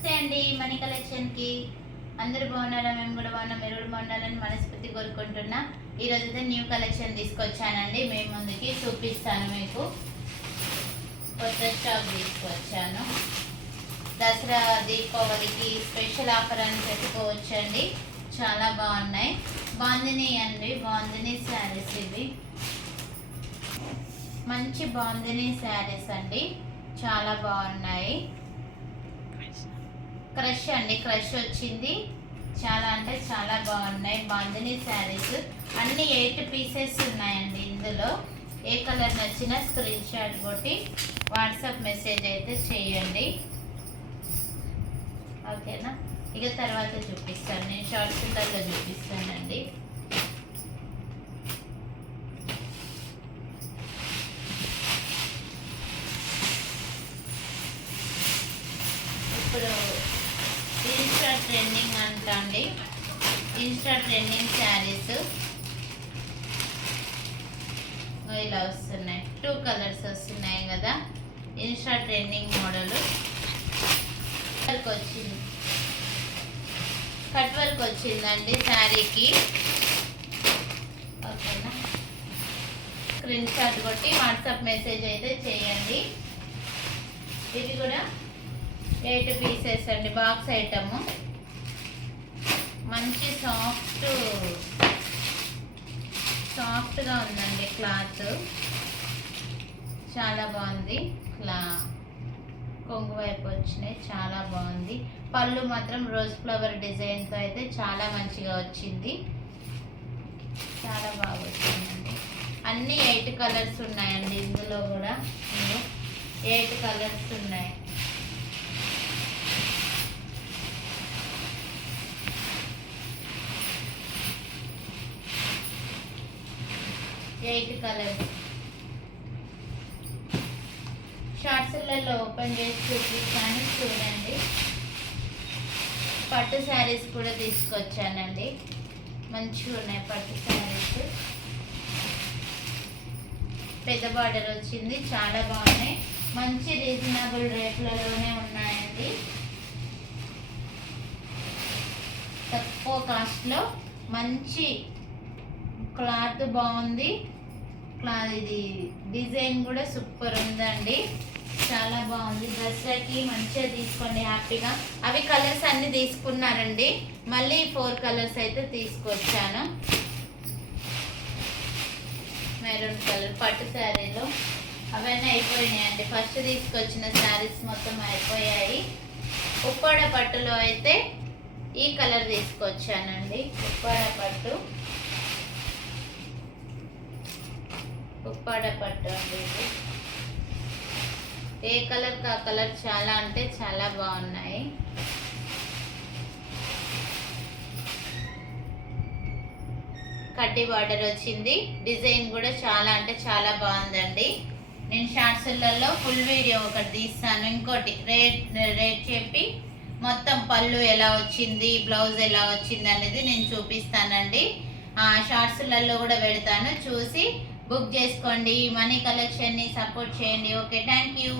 నమస్తే అండి మనీ కలెక్షన్కి అందరూ బాగున్నారా? మేము కూడా బాగున్నాం. మీరు కూడా బాగున్నారని మనస్ఫూర్తి కోరుకుంటున్నా. ఈరోజు అయితే న్యూ కలెక్షన్ తీసుకొచ్చానండి. మేము ముందుకి చూపిస్తాను మీకు. కొత్త స్టాక్ తీసుకొచ్చాను. దసరా దీపావళికి స్పెషల్ ఆఫర్ అని పెట్టుకోవచ్చండి. చాలా బాగున్నాయి. బాందిని అండి. బాందిని శారీస్ ఇవి. మంచి బాందిని శారీస్ అండి. చాలా బాగున్నాయి. క్రష్ అండి క్రష్ వచ్చింది. చాలా అంటే చాలా బాగున్నాయి. బాందిని శారీస్. అన్ని ఎయిట్ పీసెస్ ఉన్నాయండి ఇందులో. ఏ కలర్ నచ్చినా స్క్రీన్ షాట్ కొట్టి వాట్సాప్ మెసేజ్ అయితే చేయండి. ఓకేనా? ఇక తర్వాత చూపిస్తాను. నేను షార్ట్ ఫిల్టర్లో చూపిస్తానండి. ఇప్పుడు ట్రెండింగ్ అండి ఇన్స్టా ట్రెండింగ్ శారీస్ ఇలా వస్తున్నాయి. టూ కలర్స్ వస్తున్నాయి కదా. ఇన్స్టా ట్రెండింగ్ మోడల్ వర్క్ వచ్చింది. కట్ వర్క్ వచ్చిందండి శారీకి ఓకేనా? స్క్రీన్ షాట్ కొట్టి వాట్సాప్ మెసేజ్ అయితే చేయండి. ఇది కూడా ఎయిట్ పీసెస్ అండి బాక్స్ ఐటము మంచి సాఫ్ట్ సాఫ్ట్గా ఉందండి క్లాత్. చాలా బాగుంది. క్లా కొంగు వైపు వచ్చినాయి. చాలా బాగుంది. పళ్ళు మాత్రం రోజ్ ఫ్లవర్ డిజైన్తో అయితే చాలా మంచిగా వచ్చింది. చాలా బాగా వచ్చిందండి. అన్ని ఎయిట్ కలర్స్ ఉన్నాయండి ఇందులో కూడా. ఎయిట్ కలర్స్ ఉన్నాయి. Eight colours. షార్ట్స్లలో ఓపెన్ చేసి చూపిస్తాను చూడండి. పట్టు శారీస్ కూడా తీసుకొచ్చానండి. మంచిగా ఉన్నాయి పట్టు శారీస్. పెద్ద బార్డర్ వచ్చింది చాలా బాగున్నాయి. మంచి రీజనబుల్ రేట్లలోనే ఉన్నాయండి. తక్కువ కాస్ట్లో మంచి క్లాత్ బాగుంది. క్లా ఇది డిజైన్ కూడా సూపర్ ఉందండి. చాలా బాగుంది. దసరాకి మంచిగా తీసుకోండి హ్యాపీగా. అవి కలర్స్ అన్ని తీసుకున్నారండి. మళ్ళీ ఫోర్ కలర్స్ అయితే తీసుకొచ్చాను. మెరూన్ కలర్ పట్టు శారీలో. అవన్నీ అయిపోయినాయండి. ఫస్ట్ తీసుకొచ్చిన శారీస్ మొత్తం అయిపోయాయి. ఉప్పాడ పట్టులో అయితే ఈ కలర్ తీసుకొచ్చానండి. ఉప్పాడ పట్టు. ఉప్పాడ పట్టు అండి ఏ కలర్ కా కలర్ చాలా అంటే చాలా బాగున్నాయి. కట్టి బార్డర్ వచ్చింది. డిజైన్ కూడా చాలా అంటే చాలా బాగుందండి. నేను షార్ట్స్లలో ఫుల్ వీడియో ఒకటి తీస్తాను. ఇంకోటి రేట్ రేట్ చెప్పి మొత్తం పళ్ళు ఎలా వచ్చింది బ్లౌజ్ ఎలా వచ్చింది అనేది నేను చూపిస్తానండి. షార్ట్స్లలో కూడా పెడతాను. చూసి బుక్ చేసుకోండి మనీ కలెక్షన్ని సపోర్ట్ చేయండి. Okay thank you.